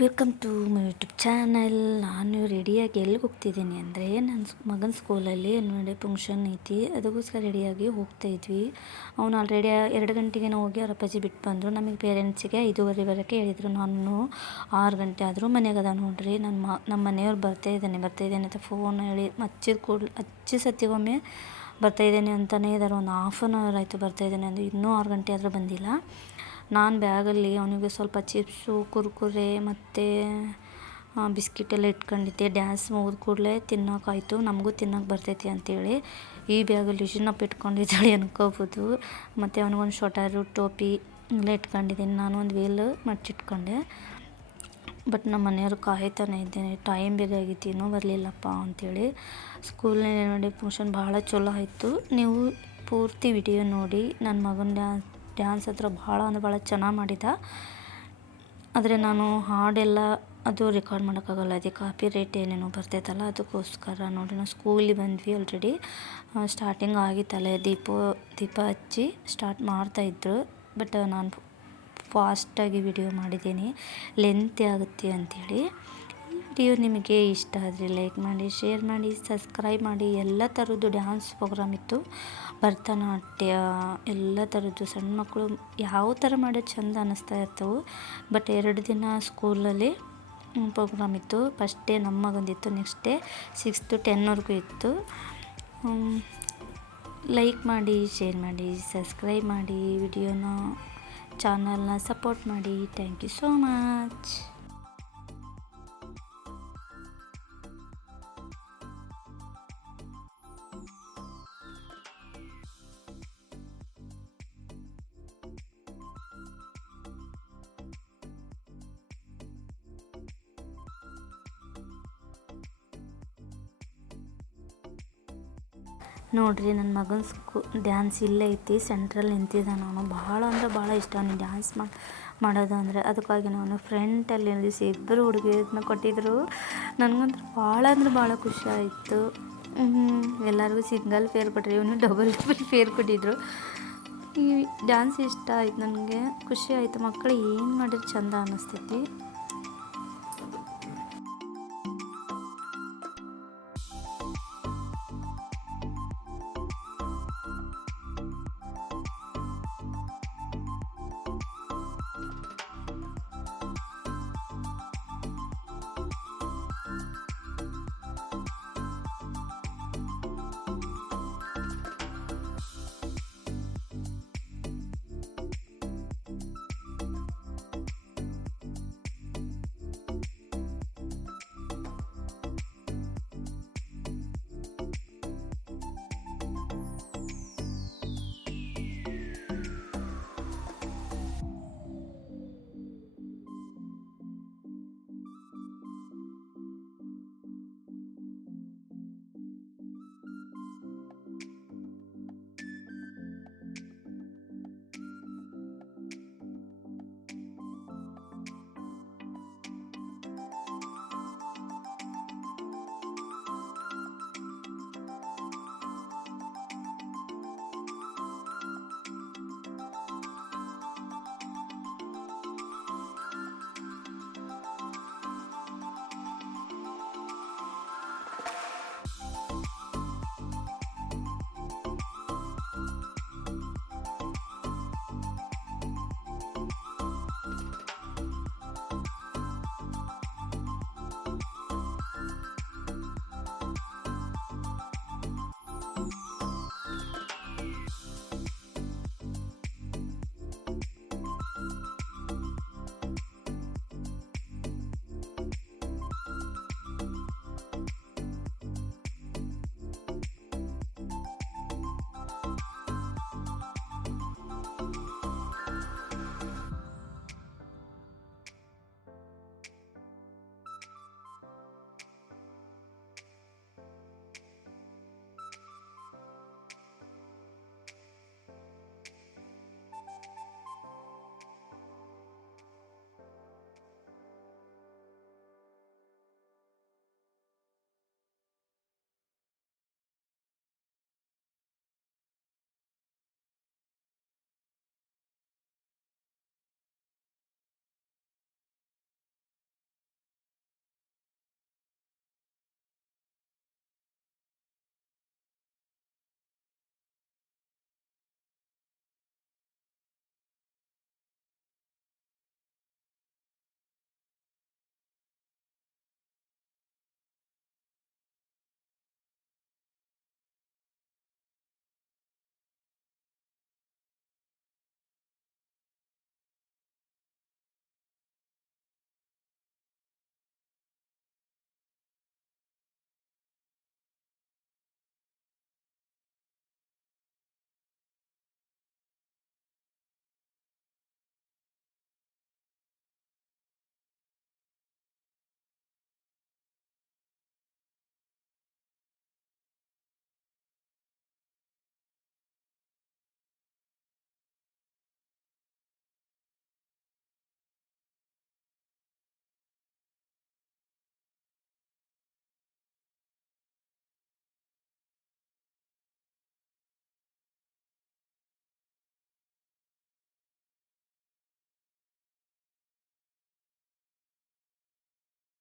Welcome to my YouTube channel. ನಾನು ರೆಡಿಯಾಗಿ ಎಲ್ಲಿಗೆ ಹೋಗ್ತಿದ್ದೀನಿ ಅಂದರೆ ನನ್ನ ಮಗನ ಸ್ಕೂಲಲ್ಲಿ ಆ್ಯನ್ಯುವಲ್ ಡೇ ಫಂಕ್ಷನ್ ಐತಿ, ಅದಕ್ಕೋಸ್ಕರ ರೆಡಿಯಾಗಿ ಹೋಗ್ತಾಯಿದ್ವಿ. ಅವನು ಆಲ್ರೆಡಿ 2 ಗಂಟೆಗೆ ಹೋಗಿ ಅವ್ರ ಅಪ್ಪಾಜಿ ಬಿಟ್ಟು ಬಂದರು. ನಮಗೆ ಪೇರೆಂಟ್ಸಿಗೆ 5:15 ಬರೋಕ್ಕೆ ಹೇಳಿದರು. ನಾನು 6 ಗಂಟೆ ಆದರೂ ಮನೆಗೆ ಅದ ನೋಡ್ರಿ. ನಮ್ಮ ಮನೆಯವ್ರು ಬರ್ತಾಯಿದ್ದಾನೆ ಅಂತ ಫೋನ್ ಹೇಳಿ ಹಚ್ಚಿ ಸತ್ತಿಗೊಮ್ಮೆ ಬರ್ತಾಯಿದ್ದೇನೆ ಅಂತಲೇ ಇದ್ದಾರೆ. ಒಂದು ಹಾಫ್ ಆನ್ ಅವರ್ ಆಯಿತು ಬರ್ತಾಯಿದ್ದಾನೆ ಅಂದರೆ, ಇನ್ನೂ 6 ಗಂಟೆ ಆದರೂ ಬಂದಿಲ್ಲ. ನಾನು ಬ್ಯಾಗಲ್ಲಿ ಅವನಿಗೆ ಸ್ವಲ್ಪ ಚಿಪ್ಸು, ಕುರ್ಕುರೆ ಮತ್ತು ಬಿಸ್ಕಿಟೆಲ್ಲ ಇಟ್ಕೊಂಡಿದ್ದೆ. ಡ್ಯಾನ್ಸ್ ಮುಗಿದ ಕೂಡಲೇ ತಿನ್ನೋಕ್ಕಾಯ್ತು, ನಮಗೂ ತಿನ್ನೋಕೆ ಬರ್ತೈತಿ ಅಂತೇಳಿ ಈ ಬ್ಯಾಗಲ್ಲಿ ಇಷ್ಟನಪ್ಪ ಇಟ್ಕೊಂಡಿದ್ದಾಳೆ ಅನ್ಕೋಬೋದು. ಮತ್ತು ಅವನಿಗೊಂದು ಶೋಟರು, ಟೋಪಿ ಎಲ್ಲ ಇಟ್ಕೊಂಡಿದ್ದೀನಿ. ನಾನು ಒಂದು ವೇಲ್ ಮಡ್ಚಿಟ್ಕೊಂಡೆ. ಬಟ್ ನಮ್ಮ ಮನೆಯವ್ರು ಕಾಯ್ತಾನೆ ಇದ್ದೇನೆ, ಟೈಮ್ ಬೇರೆ ಆಗಿತ್ತು, ಇನ್ನೂ ಬರಲಿಲ್ಲಪ್ಪ ಅಂಥೇಳಿ. ಸ್ಕೂಲ್ನಲ್ಲಿ ನೋಡಿ ಫಂಕ್ಷನ್ ಭಾಳ ಚಲೋ ಆಯಿತು. ನೀವು ಪೂರ್ತಿ ವಿಡಿಯೋ ನೋಡಿ. ನನ್ನ ಮಗನ ಡ್ಯಾನ್ಸ್ ಹತ್ರ ಭಾಳ ಅಂದರೆ ಭಾಳ ಚೆನ್ನಾಗಿ ಮಾಡಿದ. ಆದರೆ ನಾನು ಹಾಡೆಲ್ಲ ಅದು ರೆಕಾರ್ಡ್ ಮಾಡೋಕ್ಕಾಗಲ್ಲ, ಅದೇ ಕಾಪಿ ರೇಟ್ ಏನೇನೋ ಬರ್ತೈತಲ್ಲ, ಅದಕ್ಕೋಸ್ಕರ ನೋಡಿ. ನಾವು ಸ್ಕೂಲಿಗೆ ಬಂದ್ವಿ. ಆಲ್ರೆಡಿ ಸ್ಟಾರ್ಟಿಂಗ್ ಆಗಿತ್ತಲ್ಲ, ದೀಪ ಹಚ್ಚಿ ಸ್ಟಾರ್ಟ್ ಮಾಡ್ತಾಯಿದ್ರು. ಬಟ್ ನಾನು ಫಾಸ್ಟಾಗಿ ವಿಡಿಯೋ ಮಾಡಿದ್ದೀನಿ, ಲೆಂತಿ ಆಗುತ್ತೆ ಅಂಥೇಳಿ. ಈ ವಿಡಿಯೋ ನಿಮಗೆ ಇಷ್ಟ ಆದರೆ ಲೈಕ್ ಮಾಡಿ, ಶೇರ್ ಮಾಡಿ, ಸಬ್ಸ್ಕ್ರೈಬ್ ಮಾಡಿ. ಎಲ್ಲ ಥರದ್ದು ಡ್ಯಾನ್ಸ್ ಪ್ರೋಗ್ರಾಮ್ ಇತ್ತು, ಭರತನಾಟ್ಯ ಎಲ್ಲ ಥರದ್ದು. ಸಣ್ಣ ಮಕ್ಕಳು ಯಾವ ಥರ ಮಾಡೋದು ಚೆಂದ ಅನ್ನಿಸ್ತಾ ಇರ್ತವೆ. ಬಟ್ 2 ದಿನ ಸ್ಕೂಲಲ್ಲಿ ಪ್ರೋಗ್ರಾಮ್ ಇತ್ತು. ಫಸ್ಟ್ ಡೇ ನಮ್ಮ ಮಗಂದಿತ್ತು, ನೆಕ್ಸ್ಟ್ ಡೇ 6 to 10ವರೆಗೂ ಇತ್ತು. ಲೈಕ್ ಮಾಡಿ, ಶೇರ್ ಮಾಡಿ, ಸಬ್ಸ್ಕ್ರೈಬ್ ಮಾಡಿ, ವಿಡಿಯೋನ ಚಾನಲ್ನ ಸಪೋರ್ಟ್ ಮಾಡಿ. Thank you so much. ನೋಡ್ರಿ, ನನ್ನ ಮಗನ ಡ್ಯಾನ್ಸ್ ಇಲ್ಲೇ ಐತಿ, ಸೆಂಟ್ರಲ್ಲಿ ನಿಂತಿದ್ದಾನೆ. ಅವನು ಭಾಳ ಅಂದರೆ ಭಾಳ ಇಷ್ಟ ಅವನಿಗೆ ಡ್ಯಾನ್ಸ್ ಮಾಡೋದು ಅಂದರೆ. ಅದಕ್ಕಾಗಿ ನಾನು ಫ್ರಂಟಲ್ಲಿ ನಿಲ್ಲಿಸಿ ಇಬ್ಬರು ಹುಡುಗಿಯರನ್ನ ಕೊಟ್ಟಿದ್ದರು. ನನಗಂತೂ ಭಾಳ ಅಂದರೆ ಭಾಳ ಖುಷಿ ಆಯಿತು. ಎಲ್ಲರಿಗೂ ಸಿಂಗಲ್ ಫೇರ್ ಕೊಟ್ಟರೆ, ಇವನು ಡಬಲ್ ಫೇರ್ ಕೊಟ್ಟಿದ್ರು. ಈ ಡ್ಯಾನ್ಸ್ ಇಷ್ಟ ಆಯ್ತು ನನಗೆ, ಖುಷಿ ಆಯಿತು. ಮಕ್ಕಳು ಏನು ಮಾಡಿದ್ರೆ ಚೆಂದ ಅನ್ನಿಸ್ತೈತಿ.